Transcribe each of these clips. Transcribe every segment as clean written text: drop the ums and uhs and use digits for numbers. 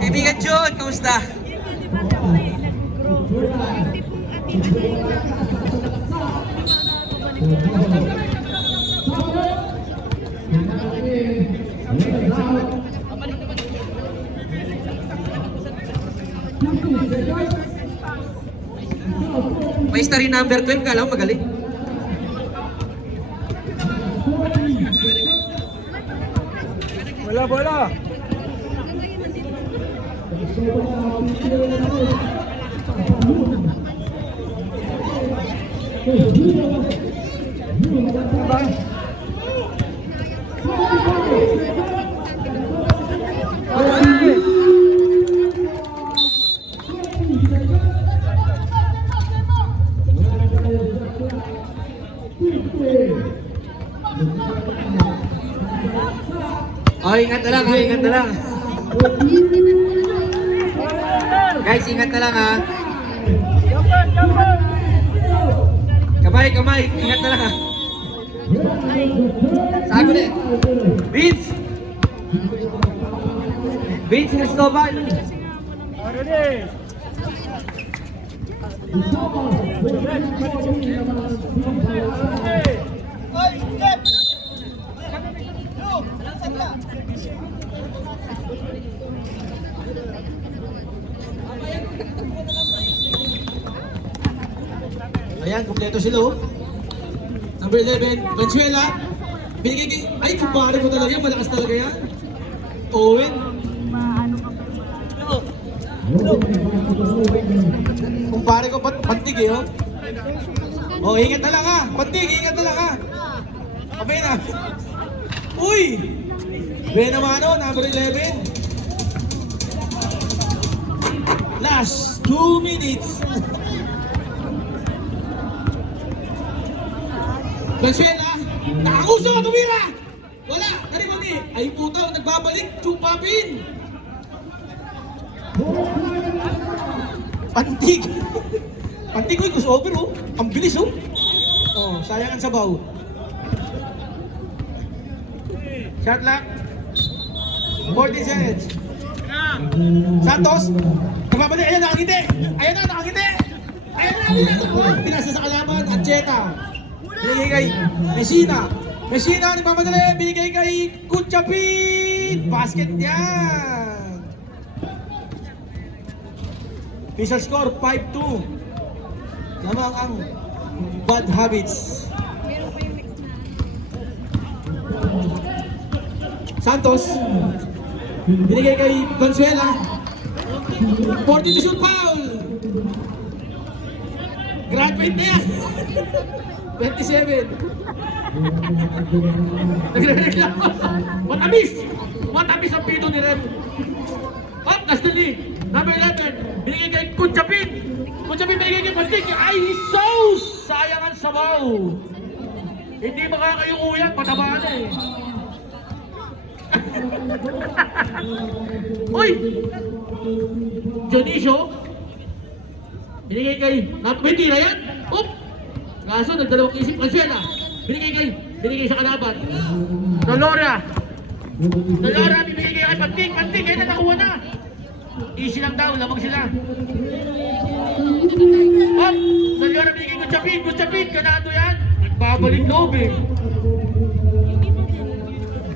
Kaibigan John, kamusta? May story number 12, kala mo magaling. Bola, bola. Oh, ingat na lang ha, ingat na lang. Guys, ingat na lang ha. Kamay, kamay, ingat na lang ha. Sago na. Vince! Vince Cristobal! Ayan, kompleto sila oh. Number 11, Venezuela. Binigay kay... Ay, kumpare ko talaga yan. Malakas talaga yan. Owen. Kumpare ko, pantig eh oh. Oh, ingat na lang ha. Pantig, ingat na lang ha. Okay na. Uy! Benamano, number 11. Last 2 minutes. Venezuela, nakakuso, tumira! Wala, naribani. Ay puto, nagbabalik, chupapin. Pantig. Pantig ko, crossover oh. Ang bilis oh. Oh, sayang ang sabaw. Shot lock. 40 seconds. Santos, nagbabalik, ayan, nakangiti. Ayan na, nakangiti. Ayan na, pinasa sa kalaban, Ancheta. Binigay kay Messina. Messina, nagmamadali. Binigay kay Kutchapin. Basket yan. Official score, 5-2. Lamang ang bad habits. Santos. Binigay kay Venezuela. 40 to shoot foul. Graduate na yan. 27. Nagre-reklamo. Matamis! Matamis ang pito ni Rem. Up, Castelli. Number 11. Binigay kay Kutchapin. Kutchapin binigay kay Pantig. Ay, sauce! Sayang ang sabaw. Hindi makakayunguyan. Patabaan eh. Uy! Dionisio. Binigay kay... May tira yan? Up! Kaso, nagdalawang isip Venezuela. Binigay sa kalaban. Doloria. Doloria, binigay kay Pantig. Pantig, ngayon na nakuha na. Easy lang daw, lamang sila. Up! Doloria, binigay ko Chapin. Chapin, kanado yan. Nagbabalik loob eh.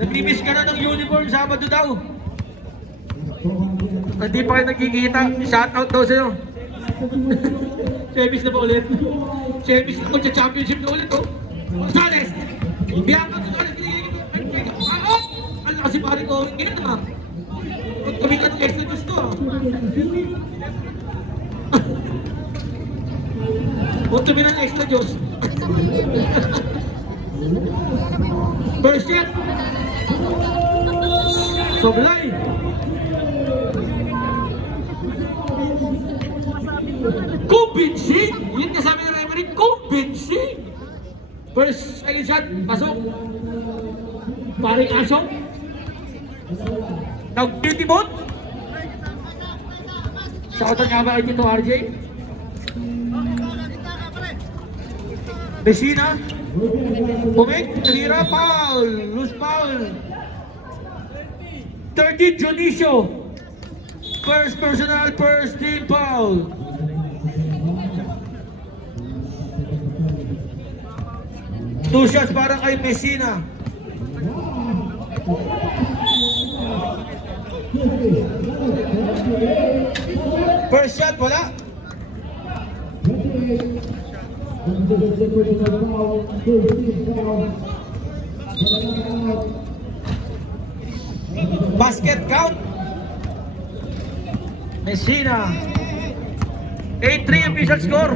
Naglibis ka na ng uniform, Sabado daw. Hindi pa kayo nagkikita. Shoutout daw sa'yo. Service na pa ulit. Service na ko sa championship na ulit, oh. Gonzales! Biyangan ko Gonzales, binigay ko. Ano? Ano kasi pare ko, ganyan na. Huwag kami ka ng extra juice ko, ah. Huwag kami ng extra juice. First shot! Soblay! Convincing! Yun nga sabi ng referee, convincing! First, second shot, pasok. Paring asok. Nag-beauty bot. Shoutout nga ba dito, RJ? Messina. Pumik. Tira. Foul. Loose foul. 30 Junicio. First personal, first team foul. Two shots para kay Messina. First shot, wala. Basket count. Messina. 8-3 official score.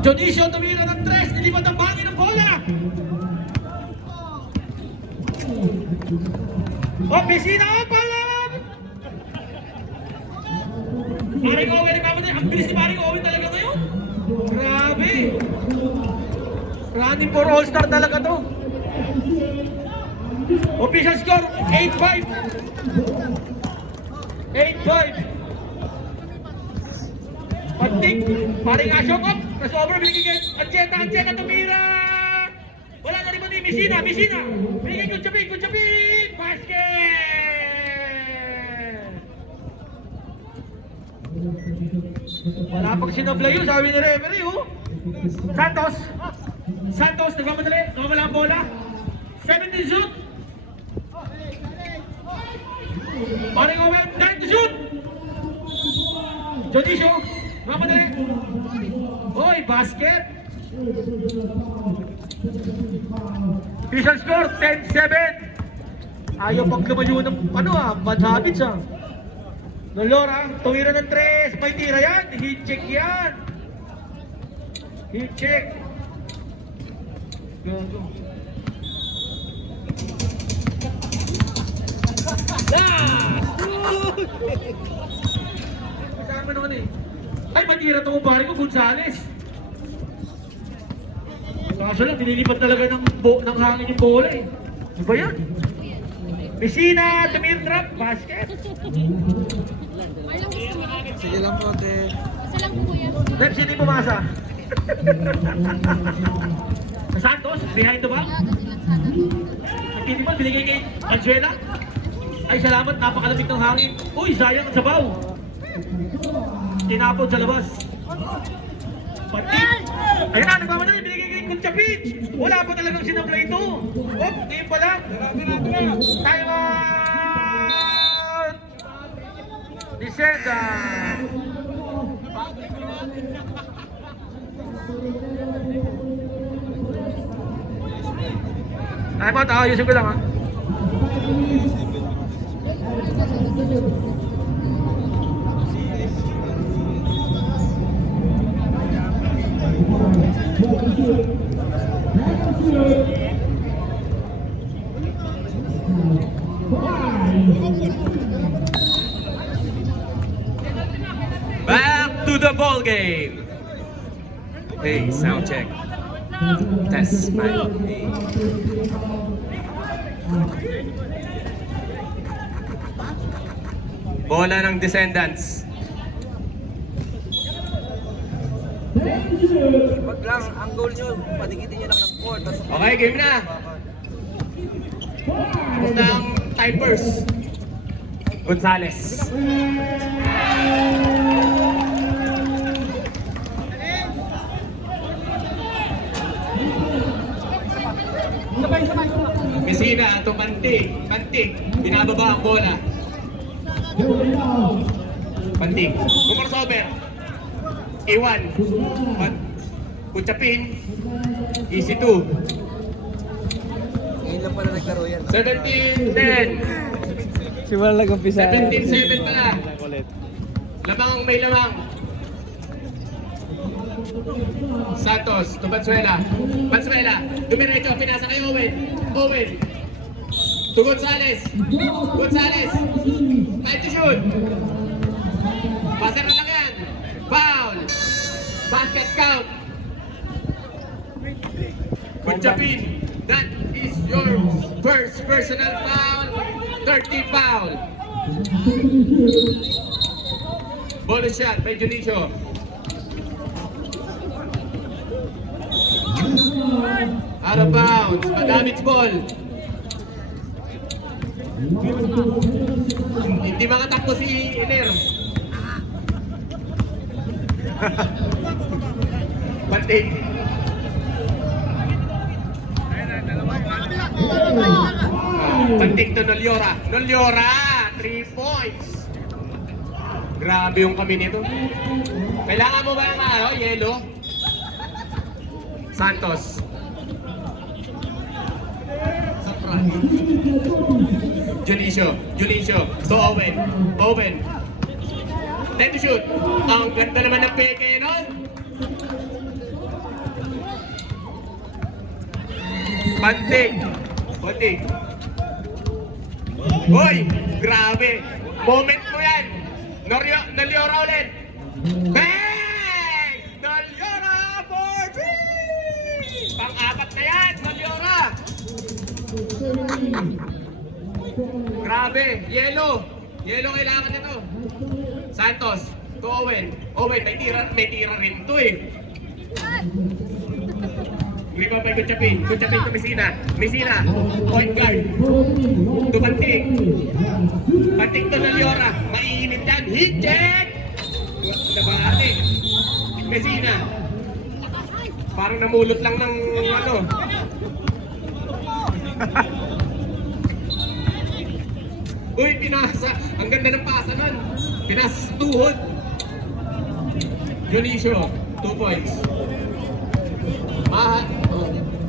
Junicio tumira ng 3. Nilipat ang bangin ng bola. Oh, Messina. Oh, palam! Paring Owen, nagmamadali. Ang bilis ni Paring Owen talaga ngayon. Grabe. Running for all-star talaga to. Official score, 8-5. 8-5. Pantik, Paring Asyok up. Crossover, binigay kay Ancheta tumira. Wala na rin mo ni Messina. Binigay Kutsapin. Basket! Wala pang sinablay yun, sabi ni referee, oh. Santos, nagmamadali, nawawala ang bola. 17 shoot. Paring Owen, 9 to shoot. Junicio, nagmamadali. Oy, basket. Official score, 10-7. Ayaw pang lumayo ng, bad habits, ah. Nolora, tumira ng 3, may tira yan, heat check yan. Heat check. Go. Kasama naman eh. Ay, matira itong pare ko, Gonzales. Kaso lang, nililipat talaga ng hangin yung bola eh. Ano ba yan? Messina, tumir drop, basket. Sige lang po, te. Isa lang po kuya. Rep, sino yung pumasa? Sa Santos, behind the back. Ang tinipan, binigay kay Angela. Ay, salamat, napakalamig ng hangin. Uy, sayang ang sabaw. Tinapon sa labas. Patik. Ayun na, nagmamadali, binigay kay Kutsapin. Wala pa talagang sinablay ito. Oh, ngayon pa lang. Time out! Lisenda. Time out, ayusin ko lang ha. Back to the ball game. Hey, sound check. Test mic. Bola ng Descendants. Pag lang, ang goal nyo, patikitin nyo lang ng court. Okay, game na. Tapos na ang timers. Gonzales. Messina, pantig. Binababa ang bola. Pantig. Crossover. Iwan. Kutsapin. Easy 2. Ngayon lang pala naglaro yan. 17-10. Simula nag-umpisa. 17-7 pala. Lamang ang may lamang. Santos to Valenzuela. Dumiretso, pinasa kay Owen. To Gonzales. Time to shoot. Passer na lang yan. Foul. Basket count. Kutsapin. That is your first personal foul. 30 foul. Bonus shot by Junicio. Out of bounds. Madamage ball. Hindi makatakbo si Iner. Pantig. Pantig to Noliora. Noliora! 3 points. Grabe yung kami nito. Kailangan mo ba ng yellow? Santos. Junicio. To Owen. Owen. Time to shoot. Ang ganda naman ng peke nun. Pantig. Hoy! Grabe! Moment mo yan! Noliora ulit! Bang! Noliora for 3! Pang-apat na yan! Noliora! Grabe! Yellow kailangan nito. Santos, to Owen. Owen, may tira rin to eh. Rebound by Kuchapin to Messina, point guard. To Pantig to Noliora. Mainit yan. Hit check! Nabahati. Messina. Parang namulot lang ng ano. Uy, pinasa. Ang ganda ng pasa nun. Pinasa sa tuhod. Junicio, 2 points.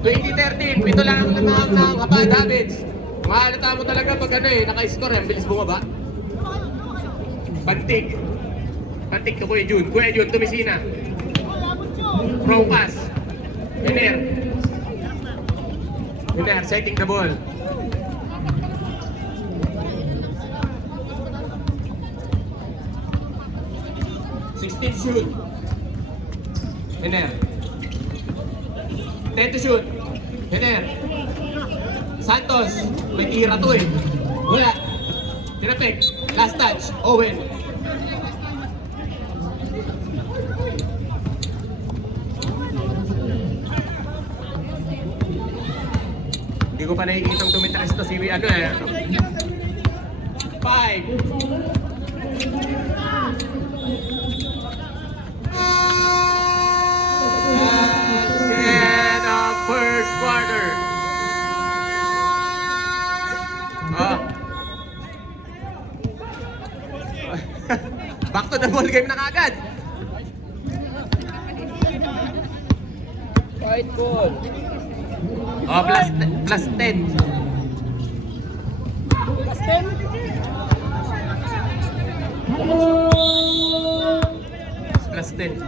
2013, ito lang ang naman ng Haba Davids. Mahalata mo talaga pag naka-score ang bilis bumaba. Pantig to Kuya Jun to Messina. Wrong pass. Iner, setting the ball. Shoot. Iner. 10 to shoot. Iner. Santos. May tira to eh. Wala. Tinapik. Last touch. Owen. Hindi ko pa nakikitang tumitras to si 5. End of first quarter. Back to the ball game na kagad. White ball. Plus 10. Plus 10.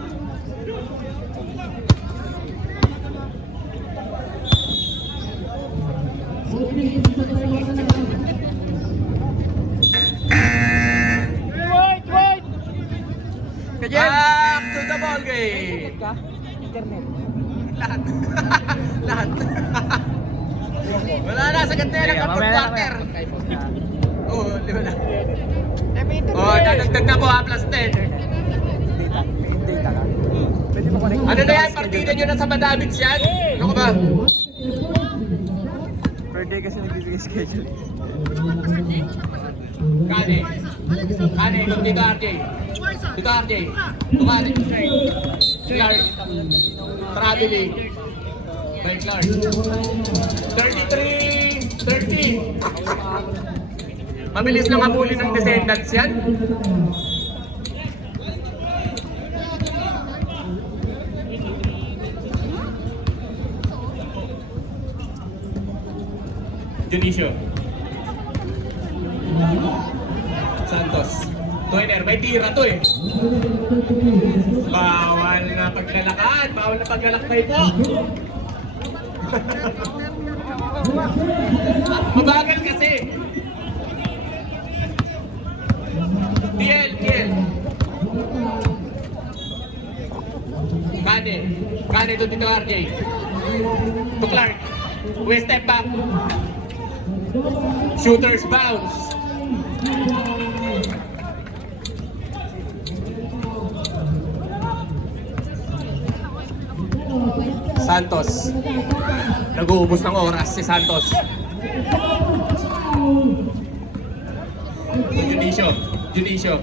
Back to the ball game. Lahat. Lahat. Wala na sa ganda ng kapag quarter. Oo, lima na. Dadagdag na po plus 10. Ano na yan? Partida nyo na sa Madamits yan? Ano ka ba? Per day kasi nagbibigay schedule. Kane, kung dito RJ. Dito RJ. Tukane. Clark. Traveling. By Clark. 33-13. Mabilis lang habulin ng Descendants yan. Junicio. Santos. Toiner, may tira to eh. Bawal na paglalakad. Bawal na paglalakbay po. Mabagal kasi. DL. Kane to dito RJ. To Clark. We step back. Shooters bounce. Santos. Nag-uubos ng oras si Santos. Junicio.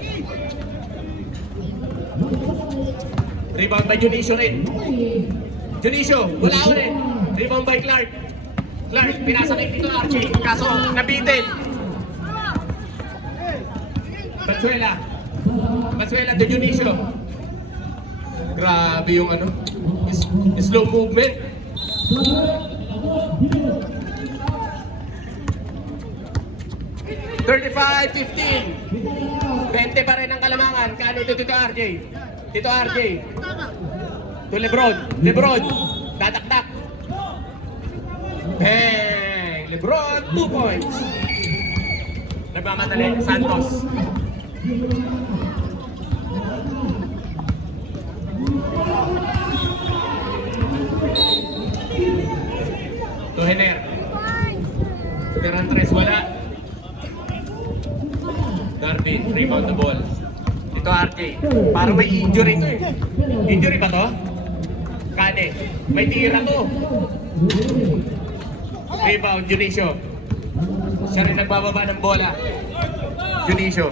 Rebound by Junicio rin. Junicio, wala ulit. Rebound by Clark. Clark, pinasa kay Tito RJ. Kaso, nabitin. Valenzuela to Junicio. Grabe yung ano, slow movement. $35-15. 20 pa rin ang Kalamangan. Kano ito Tito RJ? Tito RJ. To Lebron. Tataktak. Bang! Lebron, 2 points. Nagmamadali, Santos. To Hener. Tiran 3, wala. Darvin, rebound the ball. Ito RJ. Parang may injury to eh. Injury ba to? Kane. May tira to. Rebound, Junicio. Siya rin nagbababa ng bola. Junicio.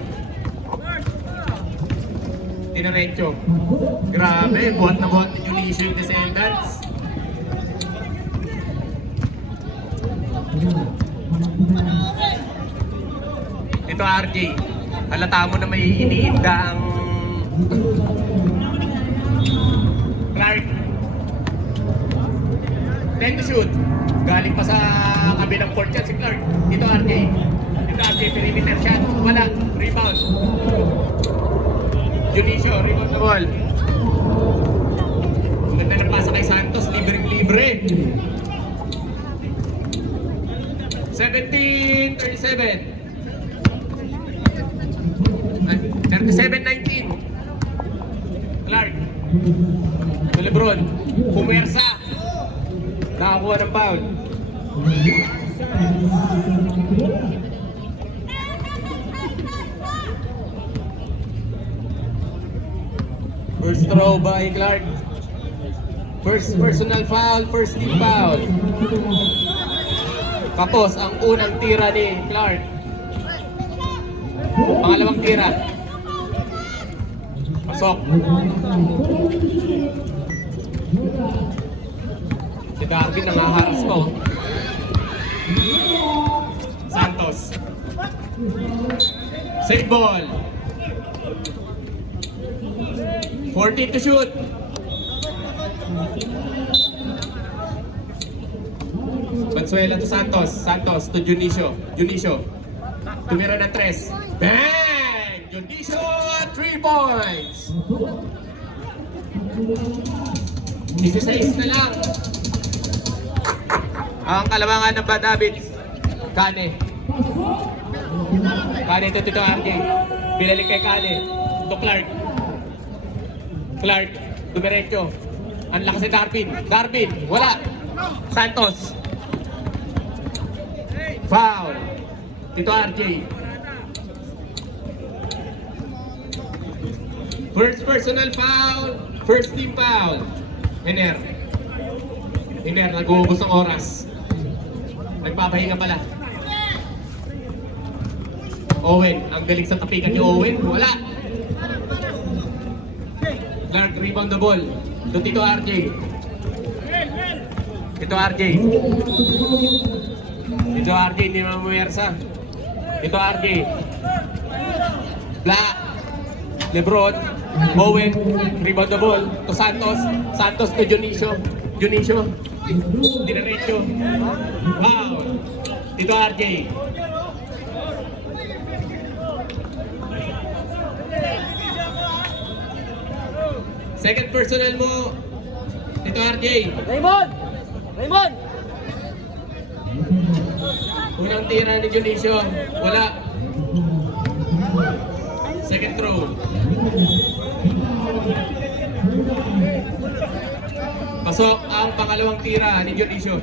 Tinarencho. Grabe, buhat na buhat ni Junicio yung Descendants. Ito RJ. Halata mo na may iniinda ang Clark. 10 to shoot. Galing pa sa kabilang court yan si Clark. Ito RJ. Perimeter shot. Wala. Rebound. Junicio, rebound na ball. Ganda ng pasa kay Santos. Libre. 17-37. 37-19. Clark. To Lebron. Pumersa. Nakakuha ng foul. First throw by Clark. First personal foul, first team foul. Kapos ang unang tira ni Clark. Pangalawang tira. Pasok. Si Darwin nangaharas ko. Santos. Save ball. 14 to shoot. Valenzuela to Santos. Santos to Junicio. Tumira ng 3. Bang! Junicio, 3 points. 16 na lang. Ang Kalamangan ng Bad Habits. Kane to Tito RJ. Binalik kay Kane. To Clark. Dumiretso. Ang lakas ni Darvin. Wala. Santos. Foul. Tito RJ. First personal foul. First team foul. Hener, nag-uubos ng oras. Nagpapahinga pala. Owen, ang galing sa tapikan ni Owen. Wala. Clark, rebound the ball. To Tito RJ. Tito RJ, hindi mamuwersa. Tito RJ. Black. Lebron. Owen, rebound the ball. To Santos to Junicio. Dinerecho. Wow. Tito RJ. Second personal mo, Tito RJ. Raymond! Unang tira ni Junicio. Wala. Second throw. Pasok ang pangalawang tira ni Junicio.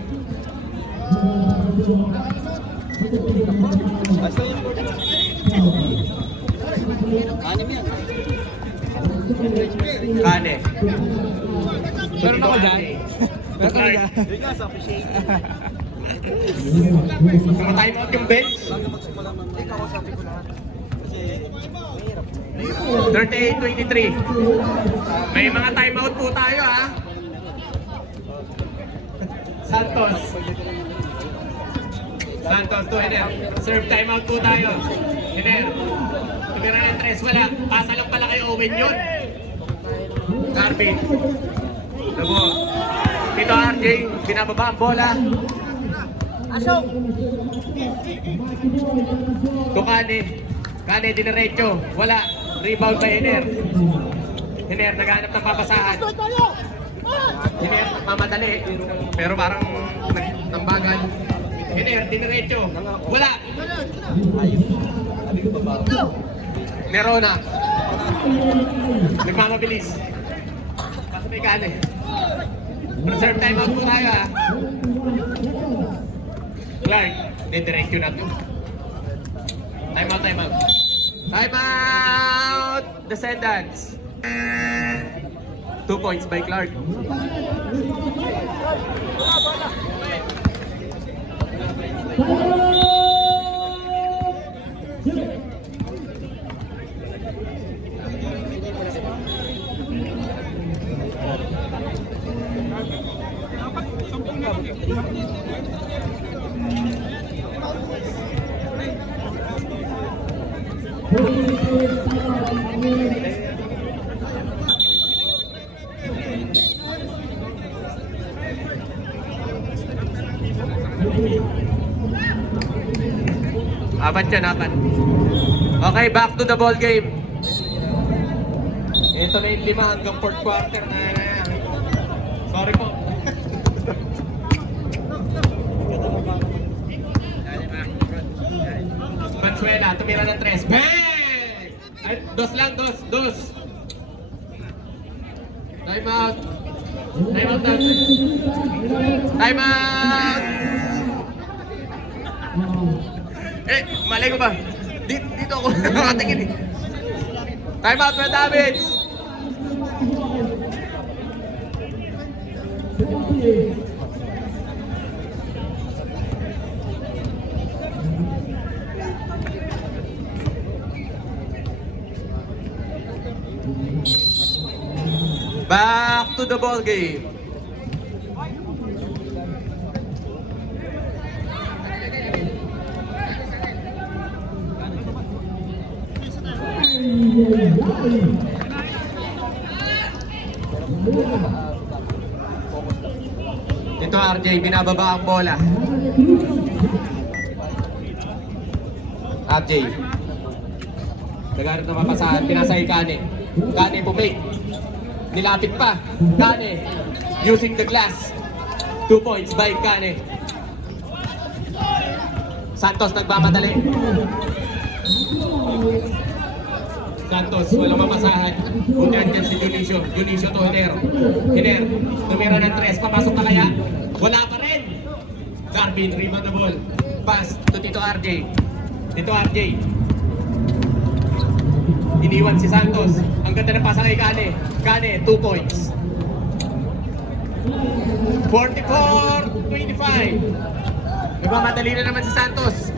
Kane. Meron ako dyan. Clark. Mga time out yung bench. 38-23. May mga time out po tayo ha. Santos to Hiner. Serve time out po tayo. Hiner. Tumira ng tres. Wala. Pasa lang pala kay Owen yun. Carvin. Labo. Dito RJ. Binababa ang bola. To Kane. Kane diniretso. Wala. Rebound by Hiner. Hiner naghanap ng papasahan. Hiner mamadali. Pero parang nagtambagan. Hiner diniretso. Wala. Nerona. Nagmamabilis. Pasok may Kane. Reserve time out po tayo ha. Clark, diretso na ito. Time out, time out. Time out! Descendants. 2 points by Clark. Apat yan, apat. Okay, back to the ball game. Ito na yung 5 hanggang 4th quarter na yan. Sorry po. Bansuela, tumira ng 3. Bang! Ay, dos lang, dos. Time out. Time out natin. Time out! Malay ko ba? Dito ako nakatingin eh. Time out for Davids! Back to the ball game. Ito RJ, binababa ang bola. RJ. Nagharap na mapasahan, pinasa kay Kane. Kane pumake. Nilapit pa. Kane. Using the glass. 2 points by Kane. Santos nagmamadali. Santos, walang mapasahan. Buti andyan si Junicio. Junicio to Hiner. Hiner, tumira ng 3. Papasok na kaya? Wala pa rin. Garvin, rebound the ball. Pass to Tito RJ. Tito RJ. Iniwan si Santos. Ang ganda ng pasa kay Kane. Kane, 2 points. 44-25. Nagmamadali na naman si Santos.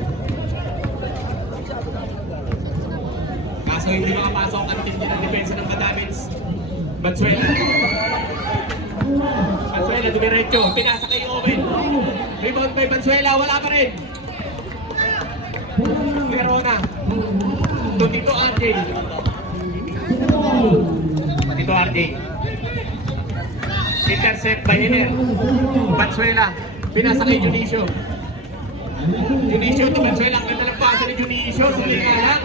Kaso hindi makapasok ang tindi ng depensa ng Davids. Bansuela. Bansuela, dumiretso. Pinasa kay Owen. Rebound by Bansuela. Wala pa rin. Nerona. To Tito RJ. Tito RJ. Intercept by Hiner. Bansuela. Pinasa kay Junicio. Junicio to Bansuela. Ang ganda ng pasa ni Junicio. Sulit nga lang.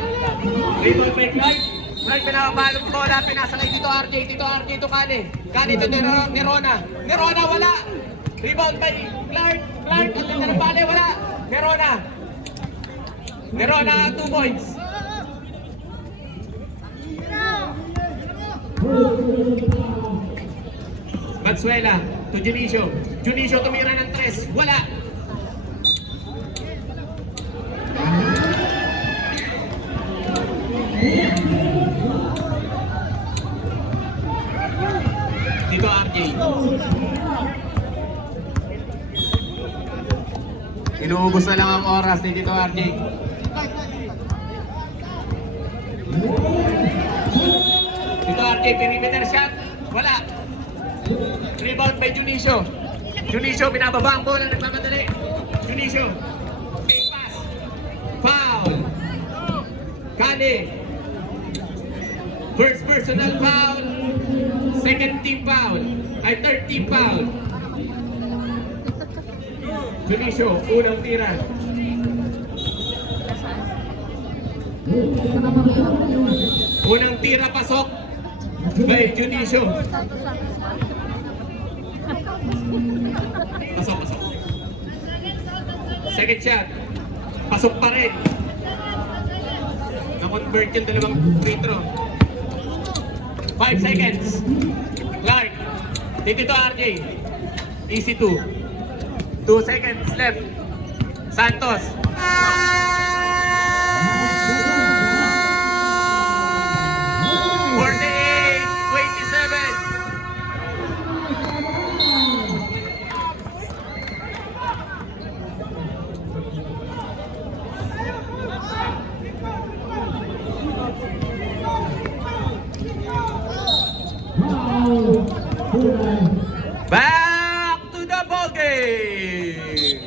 Rebound by Clark. Clark pinabalong bola. Pinasa kay Tito RJ. Tito RJ to Kane. Kane to Nerona. Nerona wala. Rebound by Clark. Clark. Ang ganda ng bale. Wala. Nerona. Nerona 2 points. Bansuela to Junicio. Junicio tumira ng 3. Wala. Dito RJ. Inuubos na lang ang oras ni Tito RJ. Tito RJ, perimeter shot. Wala. Rebound by Junicio. Junicio, binababa ang bola, nagmamadali. Junicio. Fake pass. Foul. Kali. First personal foul. Second team foul. Ay, third team foul. Junicio, unang tira. Unang tira, pasok. Kay Junicio. Pasok. Second shot. Pasok pa rin. Na-convert yung dalawang free throw. 5 seconds. Clark. Dito RJ. Easy 2. 2 seconds left. Santos. 48. Back to the ball game.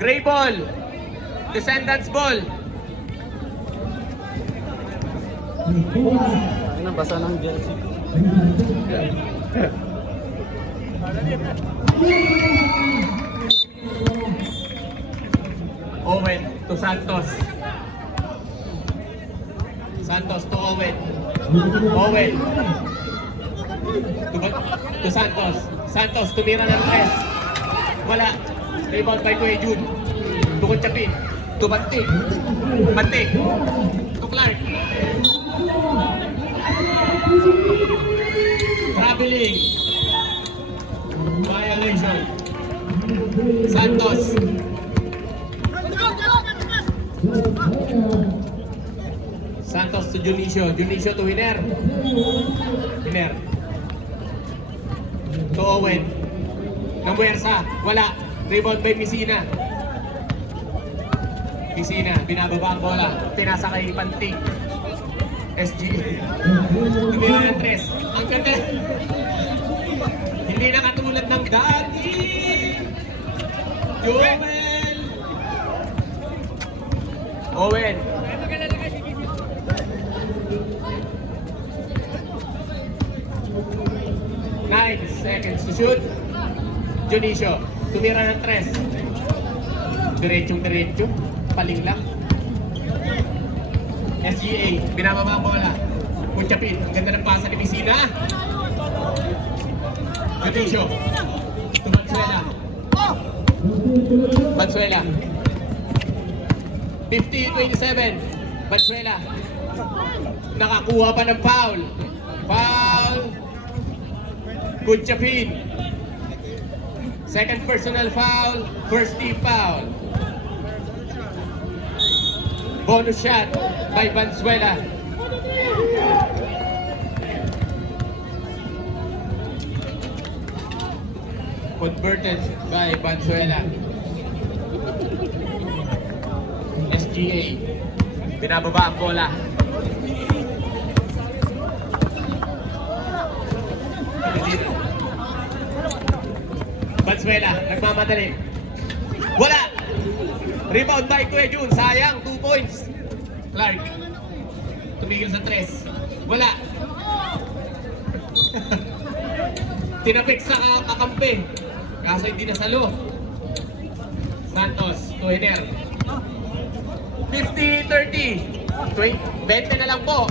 Gray ball. Descendants ball. Ano, basa ng jersey. Owen to Santos. Santos to Owen. Owen. To Santos. Santos tumira ng 3. Wala. Rebound by Kuya Jun. To Conchapin. To Bantik. Bantik. To Clark. Traveling. Violation. Santos. Santos to Junicio. Junicio to Winer. Winer. To Owen. Namuersa. Wala. Rebound by Piscina. Piscina. Binababa ang bola. Pinasa kay Pantig. SG. Tumira ng 3. Ang ganda. Hindi na katulad ng dati. Joel. Owen. Nine seconds to shoot. Junicio. Tumira ng 3. Diretso. Paling lang. SGA. Binababa ang bola. Kunchapin. Ang ganda ng pasa ni Piscina. Junicio. To Banzuela. Banzuela. 50-27. Banzuela. Nakakuha pa ng foul. Foul. Kunchapin. Second personal foul, first team foul. Bonus shot by Banzuela. Converted by Banzuela. SGA. Binababa ang bola. Banzuela, nagmamadali. Wala! Rebound by Kuya Jun. Sayang, 2 points. Clark. Tumigil sa 3. Wala. Tinapik sa kakampi. Kaso hindi nasalo. Santos, to Hiner. 50-30. 20 na lang po.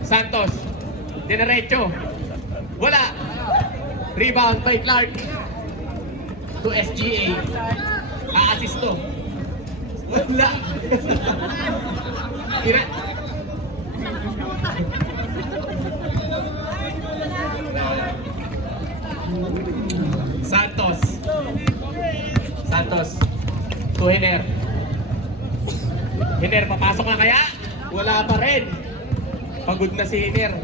Santos. Dinerecho. Wala. Rebound by Clark to SGA. A-assist to. Wala. Tira. Santos to Hiner. Hiner, papasok na kaya? Wala pa rin. Pagod na si Hiner.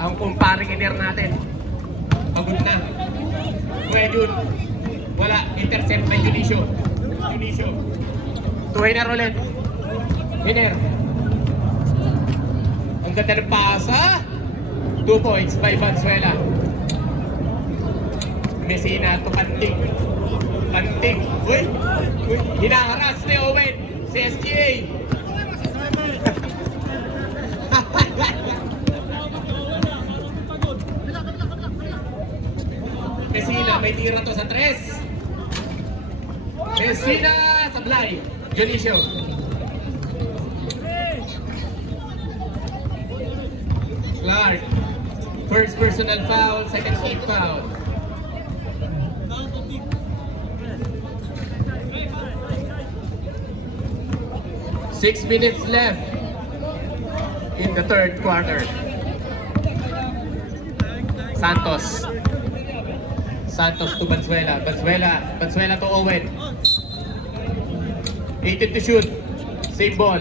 Ang kumparing iner natin. Pagod na. Kuya Jun. Wala. Intercept by Junicio. Junicio. To Hiner ulit. Hiner. Ang ganda ng pasa. 2 points by Valenzuela. Messina to Panting. Panting. Uy! Uy! Hinaharas ni Owen. Si SGA. Messina, may tira to sa 3. Messina, sablay. Junicio. Clark. First personal foul, second team foul. Six minutes left in the third quarter. Santos. Santos to Valenzuela. Valenzuela to Owen. 18 to shoot. Same ball.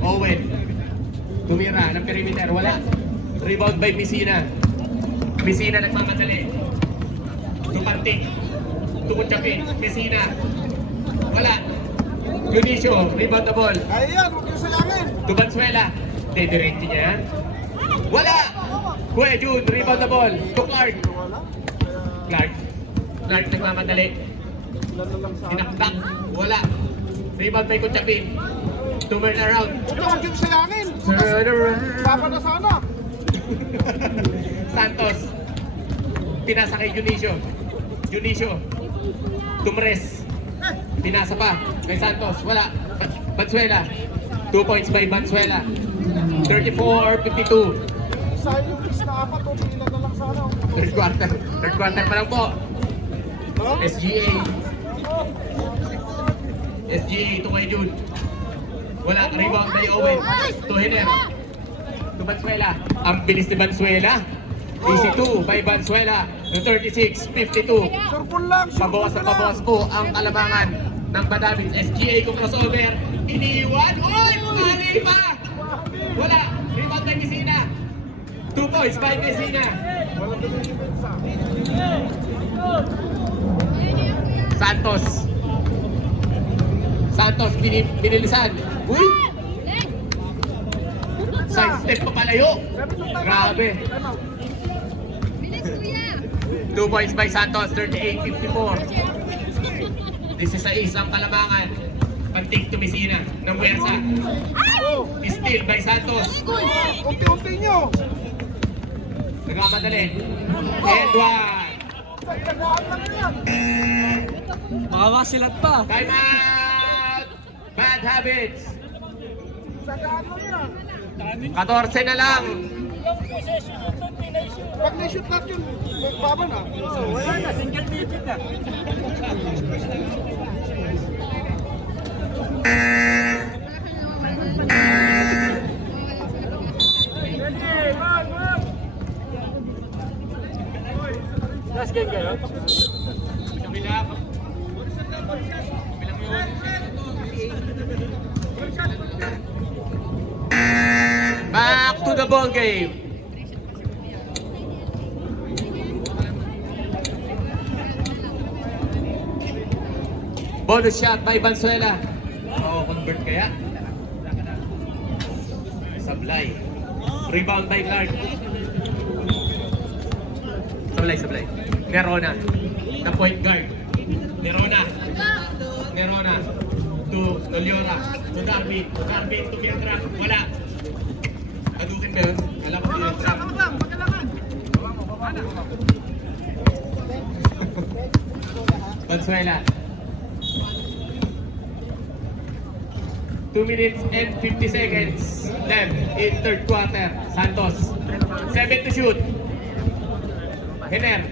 Owen. Tumira ng perimeter. Wala. Rebound by Messina. Messina nagmamadali. Tumanting. Tumutyapin. Messina. Wala. Junicio. Rebound the ball. Ayan, huwag yung sayangin. To Valenzuela. Didiretso niya yan. Wala. Kuya Jun. Rebound the ball. To Clark. Clark. Clark nagmamadali. Tinaktak. Wala. Rebound by Kuchapin. Turn around. Huwag yung sayangin. Turn around. Papa na sana. Santos. Pinasa kay Junicio. Junicio. Tumres. Pinasa pa kay Santos. Wala. Valenzuela. 2 points by Valenzuela. 34-52. Sayang yung miss na apat. O, pila na lang sana. Third quarter. Third quarter pa lang po. No? SGA. SGA to kay Jun. Wala. Rebound by Owen. To Hiner. To Valenzuela. Ang bilis ni Valenzuela. Easy 2 by Valenzuela. Yung 36-52. Circle lang. Pabawas na pabawas po ang kalabangan ng Badabits. SGA kung crossover. Iniwan. Oy! Mali pa! Wala. Rebound by Messina. 2 points by Messina. Santos. Santos binilisan. Uy! Side step pa palayo. Grabe. 2 points by Santos, 38-54. This is a isang kalamangan. Pantik to Messina ng Buwersa. Steal by Santos. Unti-unti nyo. Nagmamadali. And one. Tagaan lang yan. Makakasilat pa. Time out. Bad habits. Tagaan lang yan. 14 na lang. Pag na-shoot natin, magbaba na. Wala na, single digit na. Last game kayo? Kabila. Back to the ball game. Bonus shot by Valenzuela. Oo, convert kaya. Sablay. Rebound by Clark. Sablay. Nerona. The point guard. Nerona. To Noliora. To Darwin. To Bertrand. Wala. Adukin ba yun? Alam ko yun. Valenzuela. 2 minutes and 50 seconds left in third quarter. Santos. 7 to shoot. Hiner.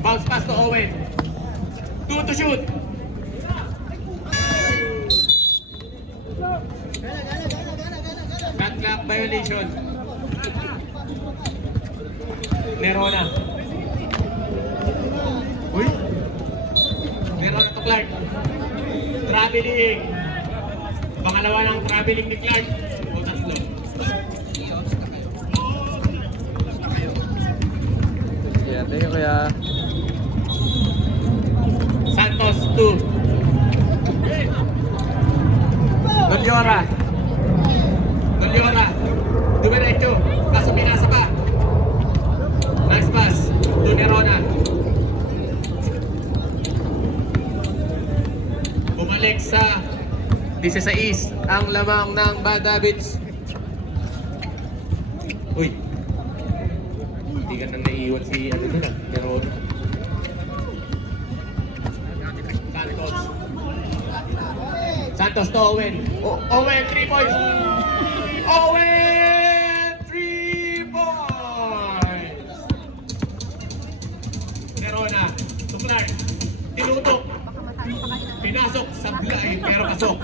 Bounce pass to Owen. 2 to shoot. violation. Nerona. Uy! Nerona to Clark. Traveling. Pangalawa ng traveling ni Clark. O tatlo. Yeah, thank you kuya. Santos 2. Doliora. Dumiretso. Kaso pinasa pa. Nice pass. To Nerona. Bumalik sa 16 ang lamang ng Bad Habits. Uy. Hindi ka nang naiiwan si Nerona. Santos to Owen. Owen, 3 points. Owen, 3 points. Nerona, to Clark. Tinutok. Pinasok, sablay, pero pasok.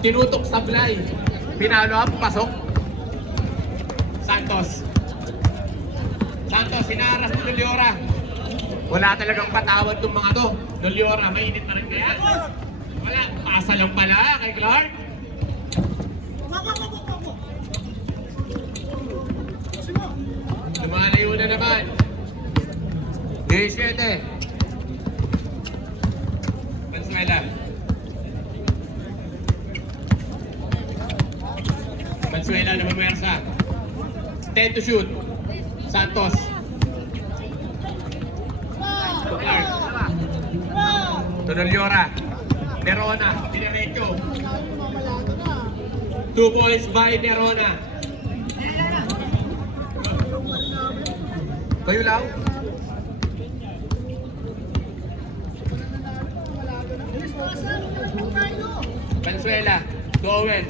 Tinutok, sablay. Pinalo up, pasok. Santos, hinaras ni Doliora. Wala talagang patawad itong mga to. Doliora, mainit na rin kaya? Wala, pasa lang pala kay Clark. Lumalayo na naman. 17. Mansuela na mamersa. 10 to shoot. Santos. Clark. Doliora. Nerona. Dinerecho. 2 points by Nerona. Kayo lang? Mansuela. To Owen.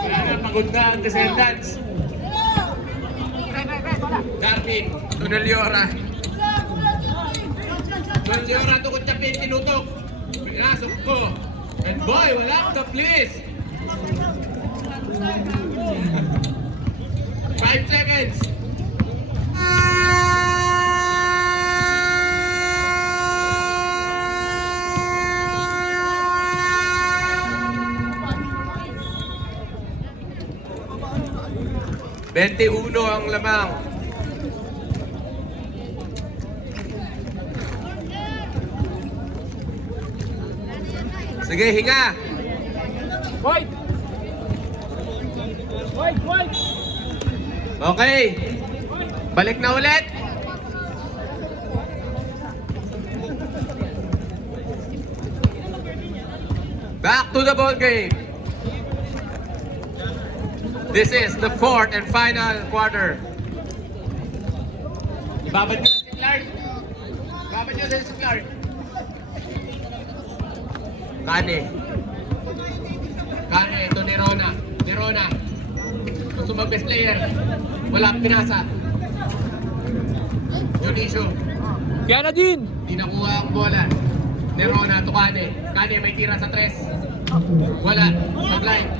Wala na, pagod na ang descendants. Darwin, to Doliora. Doliora to Kutsapin, tinutok. Pinasok ko. And boy, wala ka please. 5 seconds. Uno ang lamang. Sige, hinga. White! Okay. Balik na ulit. Back to the ball game. This is the 4th and final quarter. Ibabad nyo si Clark. Kane, ito Nerona. Gusto mag-best player. Wala, pinasa. Dionisio. Kaya na din! Di nakuha ang bola. Nerona to Kane. Kane may tira sa 3. Wala, sa blind.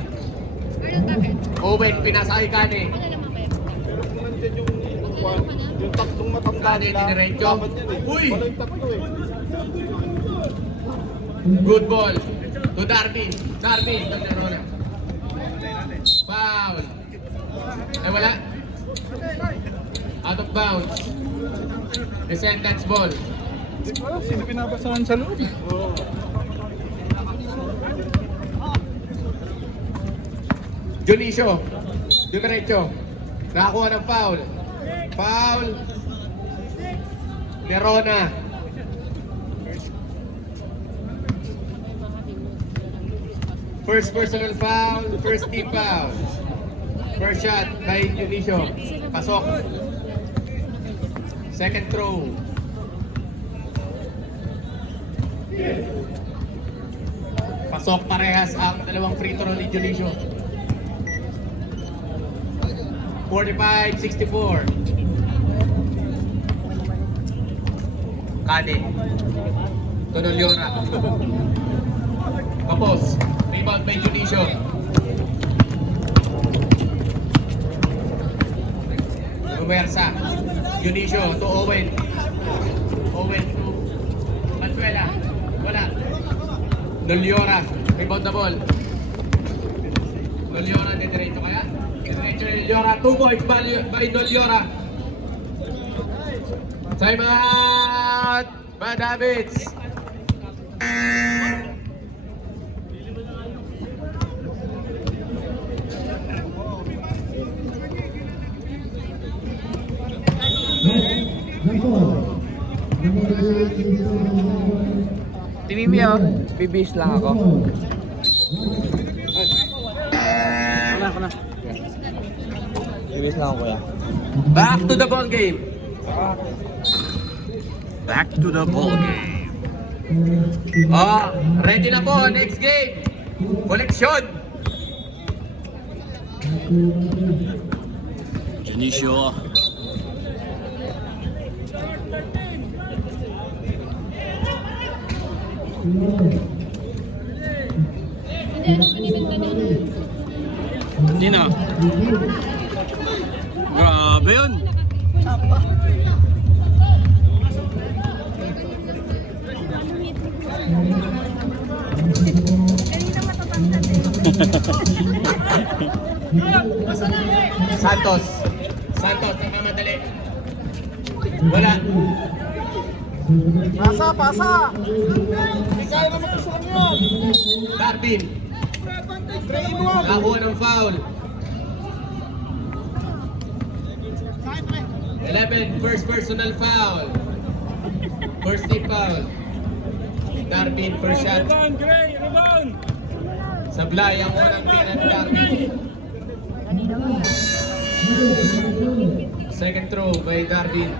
Owen, pinasa kay Kane. Yung tatlong matanda Kane, nila. diniretso. Laban yan eh. Uy! Wala yung tatlo eh. Good ball. To Darby, to Nerona. Foul. Ay, wala. Out of bounds. Descendants ball. Hindi ko alam sino pinabasahan sa loob. Dionisio. Dumiretso. Nakakuha ng foul. Nerona. First personal foul, first team foul. First shot by Dionisio. Pasok. Second throw. Pasok parehas ang dalawang free throw ni Dionisio. 45-64. Kane. Tonoliora. Kapos. Rebound by Junicio. Rumersa. Junicio to Owen. Owen to Mansuela. Wala. Noliora. Rebound the ball. Noliora, diretso kaya? Diretso ni Noliora. 2 points by Noliora. Time out! Bad habits. Timimi oh. Bibis lang ako. Bibis lang ako kuya. Back to the ball game. Back to the ball game. Oh, ready na po. Next game. Koleksyon. Junicio. Hindi na. Grabe yun. Santos. Santos, nagmamadali. Wala. Pasa! Hindi kaya naman gusto kanya yun. Darwin. Nakuha ng foul. 11, first personal foul. First team foul. Darwin, first shot. Sablay ang unang tira ni Darwin. Second throw by Darwin.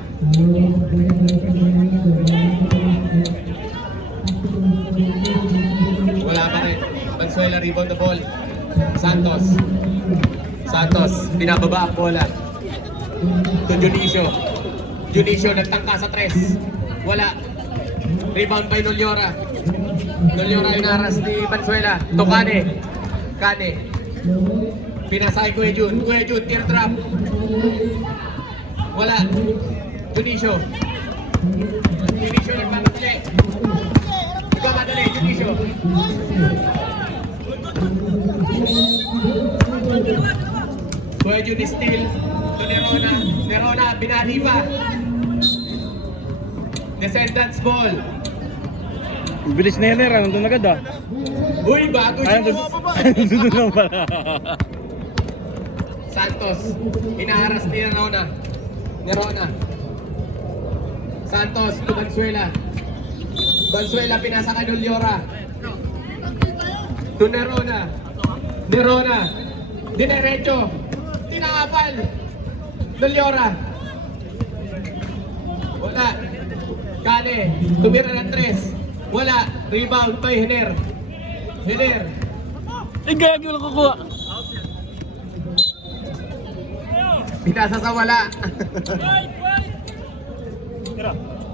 Wala pa rin. Bansuela rebound the ball. Santos. Santos, pinababa ang bola. To Junicio. Junicio nagtangka sa 3. Wala. Rebound by Noliora. Noliora inaras ni Bansuela. To Kane. Kane. Pinasa kay Kuya Jun. Kuya Jun, teardrop. Wala. Junicio. Junicio nagmamadali. Nagmamadali, Junicio. Kuya Jun is still to Nerona. Nerona, binani pa. Descendants ball. Bilis na yan, nandun agad ah. Uy, bago siya bumababa. Nandun lang pala. Santos, inaharas ni Nerona. Nerona. Santos to Bansuela. Bansuela pinasa kay Noliora. To Nerona. Nerona. Dinerecho. Tinakapal. Noliora. Wala. Kane. Tumira ng 3. Wala. Rebound by Hiner. Hiner. Ay, gagi, walang kukuha. Pinasa sa wala.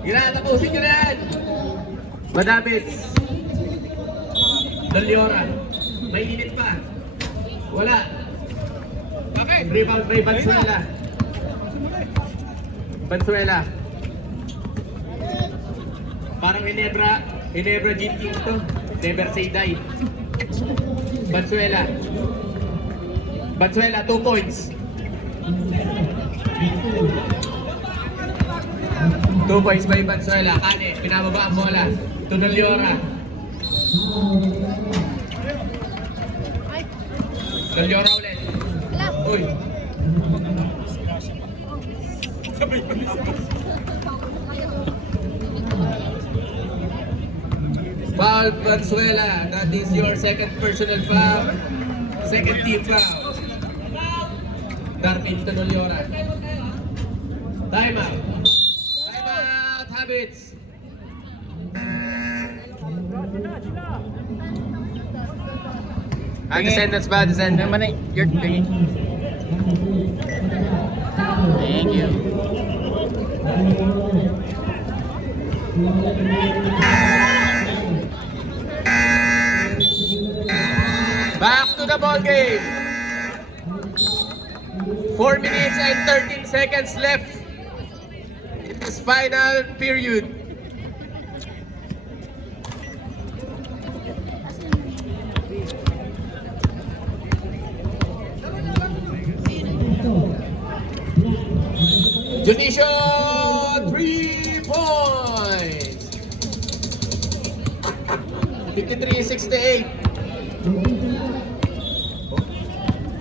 Tapusin nyo na yan. Madabits. Noliora. May init pa. Wala. Rebound by Bansuela. Bansuela. Parang Hinebra Jean Kings to. Never say die. Bansuela. Bansuela, 2 points. 2 points by Bansuela. Kane, pinababa ang bola. To Noliora. Noliora ulit. Uy. Foul Bansuela. That is your second personal foul. Second team foul. Darwin to Noliora. Time out. Time out, Habits. Descendants ba? Descendants. Naman eh. You're tingin. Thank you. the ball game. 4 minutes and 13 seconds left in this final period. Junicio, 3 points. 53-68.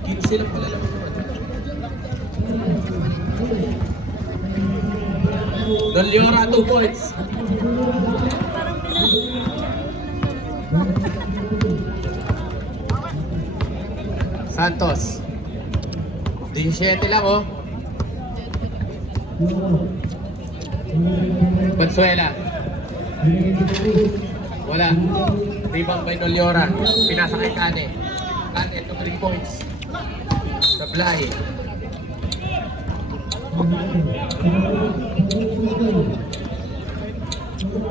15 lang pala lang. Don Leora, 2 points. Santos. 17 lang oh. Bansuela. Wala. Rebound by Don Leora. Pinasa kay Kane. Kane to 3 points. Sablay.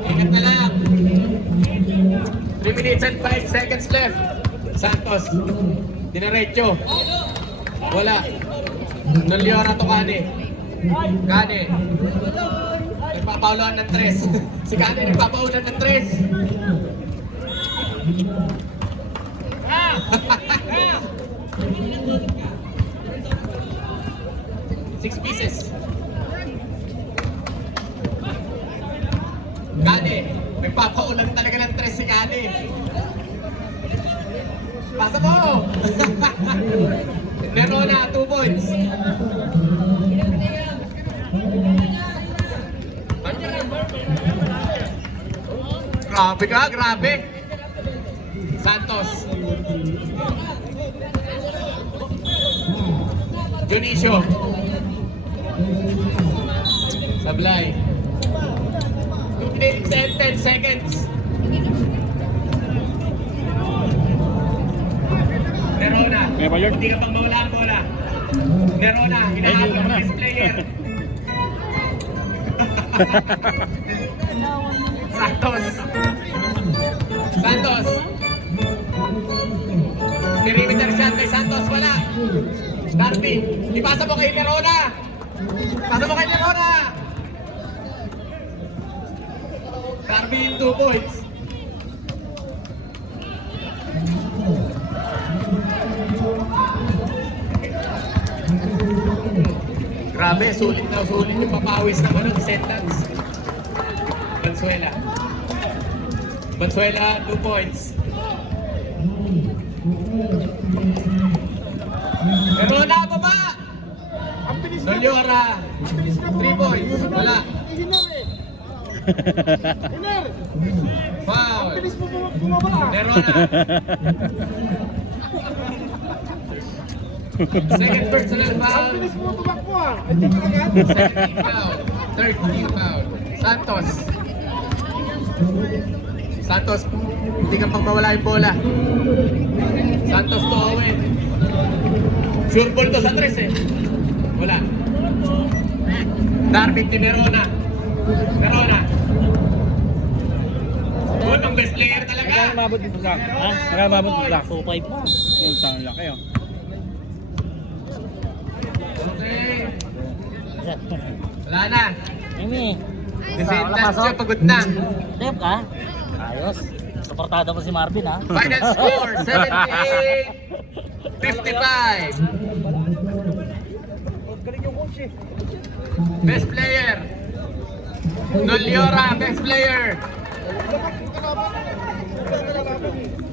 Ingat na lang. 3 minutes and 5 seconds left. Santos. Dinaretso. Wala. Don Leora to Kane. Kane. Nagpapaulan ng 3. Si Kane nagpapaulan ng 3. 6 pieces. Kane. Nagpapaulan talaga ng 3 si Kane. Pasa mo! Nerona, 2 points. Grabe ka, grabe. Santos. Junicio. Sablay. 2 minutes and 10 seconds. Nerona. Hindi ka pang mawala ang bola. Nerona, hinahabol ng best player. Santos. Santos. Perimeter shot kay Santos, wala. Darby, ipasa mo kay Nerona. Pasa mo kay Nerona. Darby, 2 points. Grabe, sulit na sulit yung papawis ng ano, sentence. Bansuela. Bansuela, 2 points. Nerona, baba! Don Leora, 3 points. Wala. Foul. Nerona. Second personal foul. Second foul. Third team foul. Santos. Santos, hindi ka pang mawala yung bola. Santos to Owen. Sure ball to sa 3 eh. Wala. Darwin di Nerona. Nerona. Oh, ang best player talaga. Magkano mabot dito sa? Ha? Magkano mabot dito sa? 2.5 mo. Ang tanong laki oh. Okay. Wala na. Amy. Descendants siya, pagod na. Dep ka? Ayos. Suportado mo si Marvin ha? Final score, 78-55. Best player. Don Leora, best player.